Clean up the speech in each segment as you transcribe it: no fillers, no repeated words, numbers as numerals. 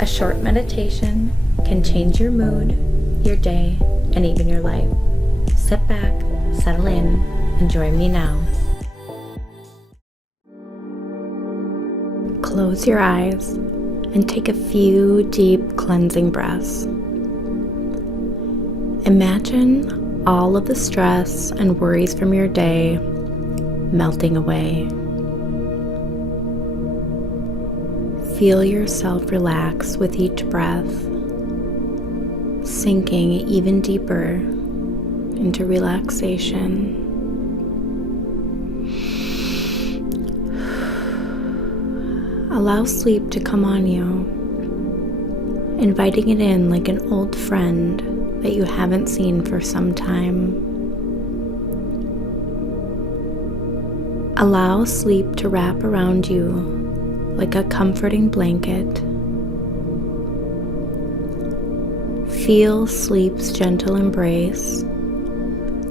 A short meditation can change your mood, your day, and even your life. Sit back, settle in, and join me now. Close your eyes and take a few deep cleansing breaths. Imagine all of the stress and worries from your day melting away. Feel yourself relax with each breath, sinking even deeper into relaxation. Allow sleep to come on you, inviting it in like an old friend that you haven't seen for some time. Allow sleep to wrap around you like a comforting blanket. Feel sleep's gentle embrace,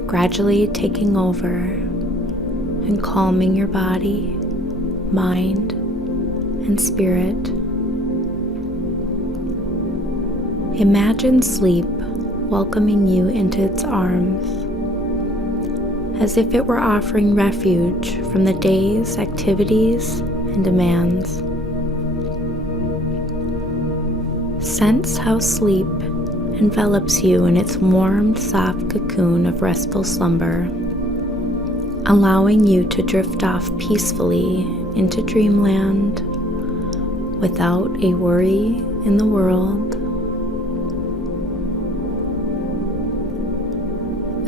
gradually taking over and calming your body, mind, and spirit. Imagine sleep welcoming you into its arms, as if it were offering refuge from the day's activities and demands. Sense how sleep envelops you in its warm, soft cocoon of restful slumber, allowing you to drift off peacefully into dreamland without a worry in the world.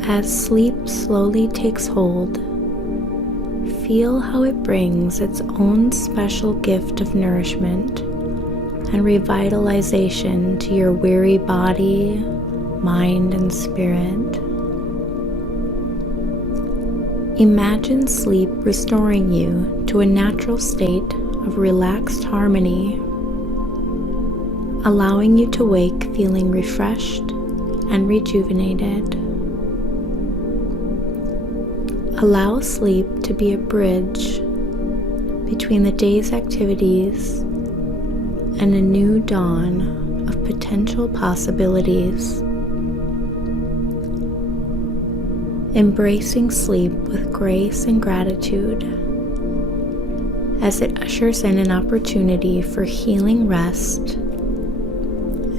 As sleep slowly takes hold, feel how it brings its own special gift of nourishment and revitalization to your weary body, mind, and spirit. Imagine sleep restoring you to a natural state of relaxed harmony, allowing you to wake feeling refreshed and rejuvenated. Allow sleep to be a bridge between the day's activities and a new dawn of potential possibilities. Embracing sleep with grace and gratitude as it ushers in an opportunity for healing rest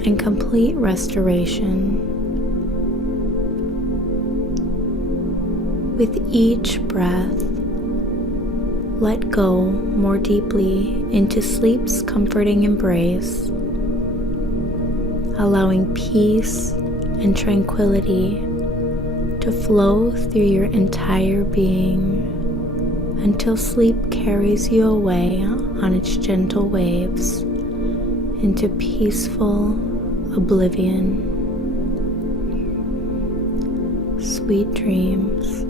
and complete restoration. With each breath, let go more deeply into sleep's comforting embrace, allowing peace and tranquility to flow through your entire being until sleep carries you away on its gentle waves into peaceful oblivion. Sweet dreams.